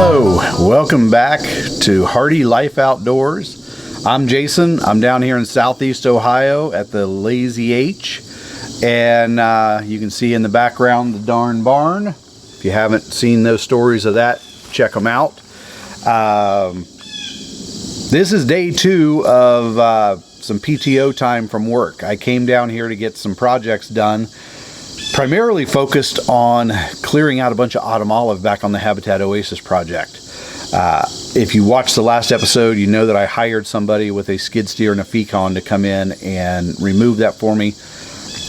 Hello, welcome back to Hardy Life Outdoors. I'm Jason. I'm down here in Southeast Ohio at the Lazy H, and you can see in the background the darn barn. If you haven't seen those stories of that, check them out. This is day 2 of some PTO time from work. I came down here to get some projects done, primarily focused on clearing out a bunch of autumn olive back on the Habitat Oasis project. If you watched the last episode, you know that I hired somebody with a skid steer and a Fecon to come in and remove that for me.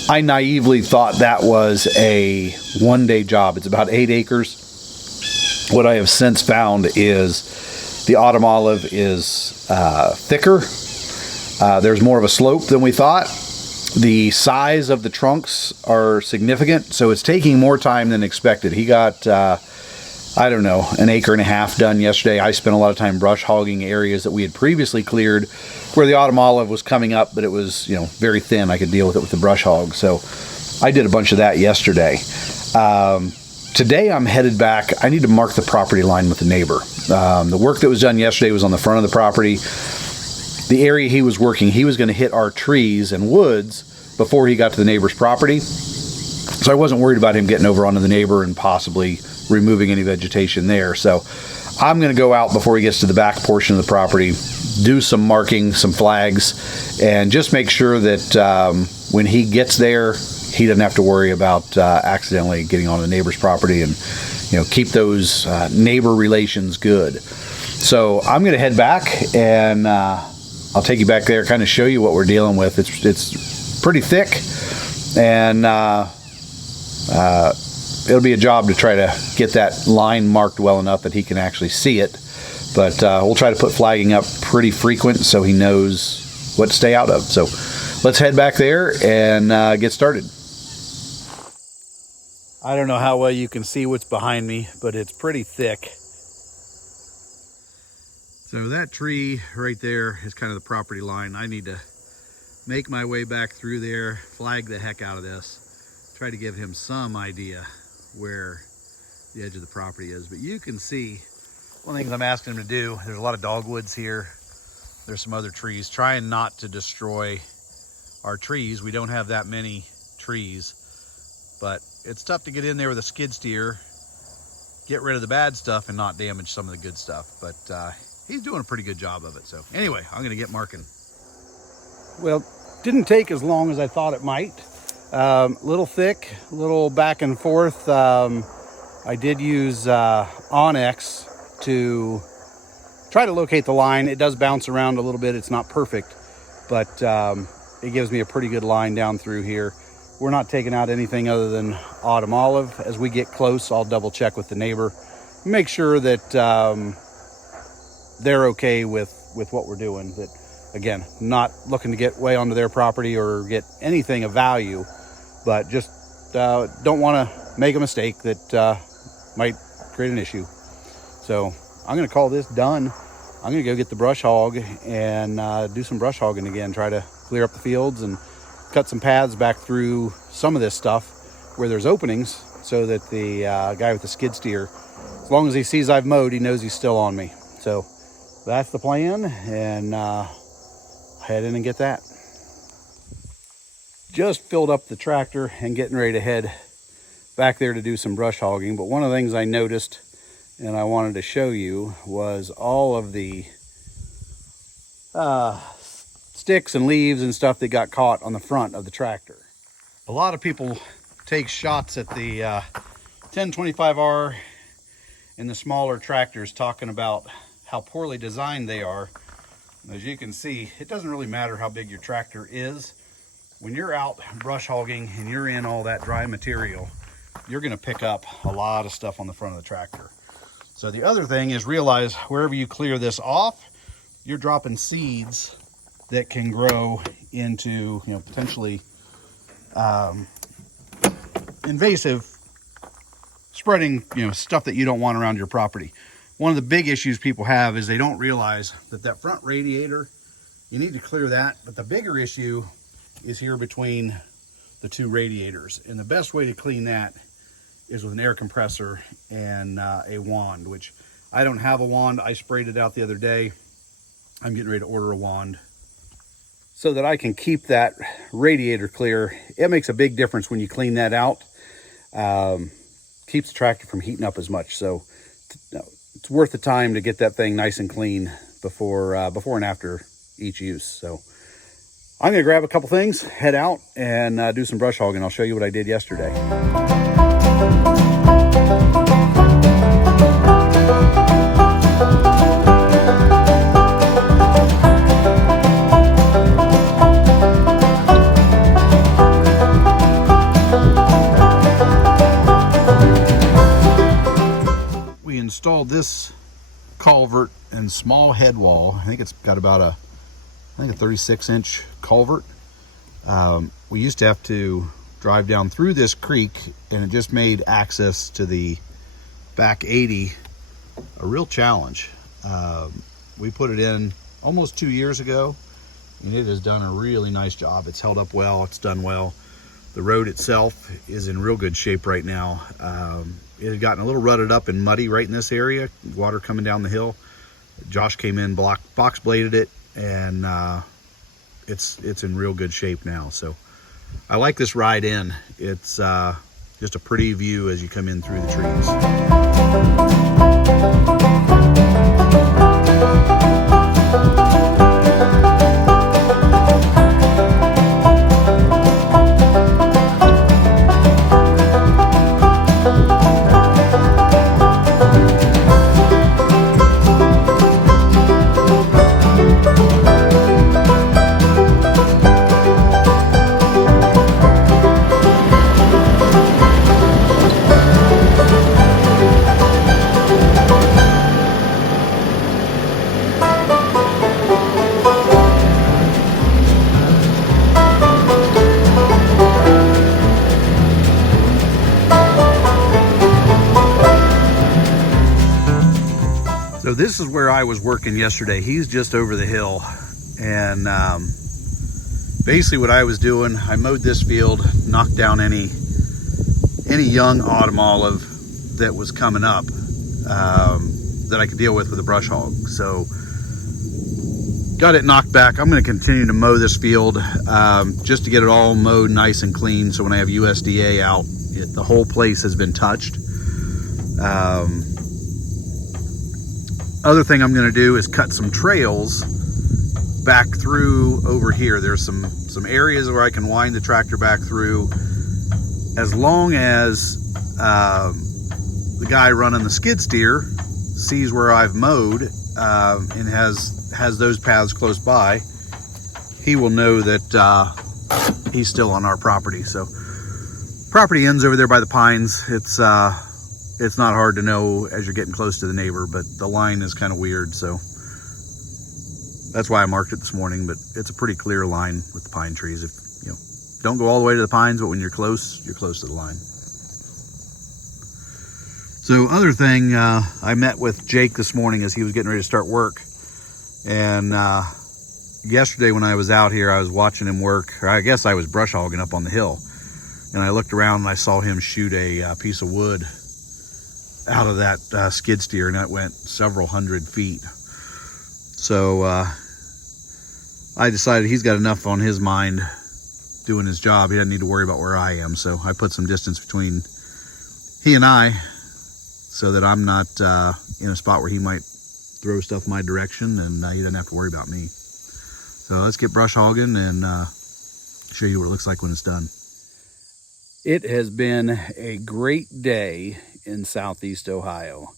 I naively thought that was a one-day job. It's about 8 acres. What I have since found is the autumn olive is thicker. There's more of a slope than we thought. The size of the trunks are significant, so it's taking more time than expected. He got, I don't know, an acre and a half done yesterday. I spent a lot of time brush hogging areas that we had previously cleared where the autumn olive was coming up, but it was, very thin. I could deal with it with the brush hog. So I did a bunch of that yesterday. Today I'm headed back. I need to mark the property line with the neighbor. The work that was done yesterday was on the front of the property. The area he was working, he was going to hit our trees and woods before he got to the neighbor's property. So I wasn't worried about him getting over onto the neighbor and possibly removing any vegetation there. So I'm going to go out before he gets to the back portion of the property, do some marking, some flags, and just make sure that when he gets there, he doesn't have to worry about accidentally getting on the neighbor's property, and keep those neighbor relations good. So I'm going to head back, and I'll take you back there, kind of show you what we're dealing with. It's pretty thick, and it'll be a job to try to get that line marked well enough that he can actually see it. But we'll try to put flagging up pretty frequent so he knows what to stay out of. So let's head back there and get started. I don't know how well you can see what's behind me, but it's pretty thick. So that tree right there is kind of the property line. I need to make my way back through there, flag the heck out of this, try to give him some idea where the edge of the property is. But you can see one of the things I'm asking him to do, there's a lot of dogwoods here. There's some other trees, trying not to destroy our trees. We don't have that many trees, but it's tough to get in there with a skid steer, get rid of the bad stuff and not damage some of the good stuff. But he's doing a pretty good job of it. So anyway, I'm going to get marking. Well, didn't take as long as I thought it might. Little thick, little back and forth. I did use Onyx to try to locate the line. It does bounce around a little bit. It's not perfect, but it gives me a pretty good line down through here. We're not taking out anything other than autumn olive. As we get close, I'll double check with the neighbor, make sure that they're okay with what we're doing. That, again, not looking to get way onto their property or get anything of value, but just don't want to make a mistake that might create an issue. So I'm going to call this done. I'm going to go get the brush hog and do some brush hogging again, try to clear up the fields and cut some paths back through some of this stuff where there's openings, so that the guy with the skid steer, as long as he sees I've mowed, he knows he's still on me. So that's the plan, and head in and get that. Just filled up the tractor and getting ready to head back there to do some brush hogging. But one of the things I noticed and I wanted to show you was all of the sticks and leaves and stuff that got caught on the front of the tractor. A lot of people take shots at the 1025R and the smaller tractors, talking about how poorly designed they are. As you can see, it doesn't really matter how big your tractor is. When you're out brush hogging and you're in all that dry material, you're going to pick up a lot of stuff on the front of the tractor. So the other thing is, realize wherever you clear this off, you're dropping seeds that can grow into, potentially invasive, spreading, stuff that you don't want around your property. One of the big issues people have is they don't realize that front radiator, you need to clear that. But the bigger issue is here between the two radiators. And the best way to clean that is with an air compressor and a wand, which I don't have a wand. I sprayed it out the other day. I'm getting ready to order a wand so that I can keep that radiator clear. It makes a big difference when you clean that out. Keeps the tractor from heating up as much. So it's worth the time to get that thing nice and clean before and after each use. So I'm gonna grab a couple things, head out, and do some brush hogging. I'll show you what I did yesterday. Installed this culvert and small head wall. I think it's got about a 36-inch culvert. We used to have to drive down through this creek, and it just made access to the back 80 a real challenge. We put it in almost 2 years ago, and it has done a really nice job. It's held up well, it's done well. The road itself is in real good shape right now. It had gotten a little rutted up and muddy right in this area, water coming down the hill. Josh came in, box bladed it, and it's in real good shape now. So I like this ride in. It's just a pretty view as you come in through the trees. So this is where I was working yesterday. He's just over the hill, and basically what I was doing, I mowed this field, knocked down any young autumn olive that was coming up that I could deal with a brush hog. So got it knocked back. I'm going to continue to mow this field just to get it all mowed nice and clean, so when I have USDA out, the whole place has been touched. Other thing I'm going to do is cut some trails back through over here. There's some areas where I can wind the tractor back through, as long as the guy running the skid steer sees where I've mowed and has those paths close by. He will know that he's still on our property. So property ends over there by the pines. It's not hard to know as you're getting close to the neighbor, but the line is kind of weird, so that's why I marked it this morning. But it's a pretty clear line with the pine trees. If you know, don't go all the way to the pines, but when you're close to the line. So other thing, I met with Jake this morning as he was getting ready to start work, and yesterday when I was out here, I was watching him work, or I guess I was brush hogging up on the hill, and I looked around and I saw him shoot a piece of wood out of that skid steer, and it went several hundred feet. So I decided he's got enough on his mind doing his job. He doesn't need to worry about where I am. So I put some distance between he and I, so that I'm not in a spot where he might throw stuff my direction, and he doesn't have to worry about me. So let's get brush hogging and show you what it looks like when it's done. It has been a great day in Southeast Ohio.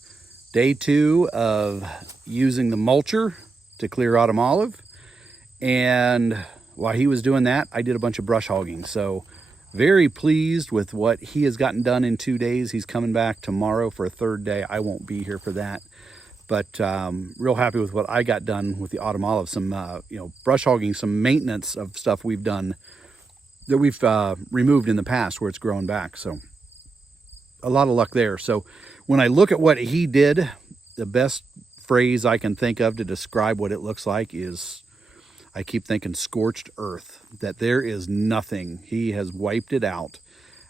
Day 2 of using the mulcher to clear autumn olive, and while he was doing that, I did a bunch of brush hogging. So very pleased with what he has gotten done in 2 days. He's coming back tomorrow for a third day. I won't be here for that, but real happy with what I got done with the autumn olive. Some brush hogging, some maintenance of stuff we've done that we've removed in the past where it's grown back. So a lot of luck there. So when I look at what he did, the best phrase I can think of to describe what it looks like is, I keep thinking scorched earth, that there is nothing. He has wiped it out.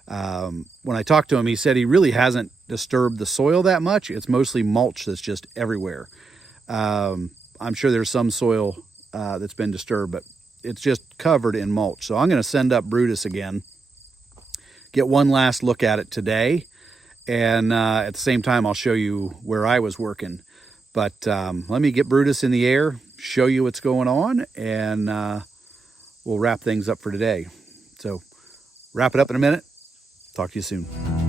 When I talked to him, he said he really hasn't disturb the soil that much. It's mostly mulch that's just everywhere. I'm sure there's some soil that's been disturbed, but it's just covered in mulch. So I'm going to send up Brutus again, get one last look at it today, and at the same time I'll show you where I was working. But let me get Brutus in the air, show you what's going on, and we'll wrap things up for today. So wrap it up in a minute. Talk to you soon.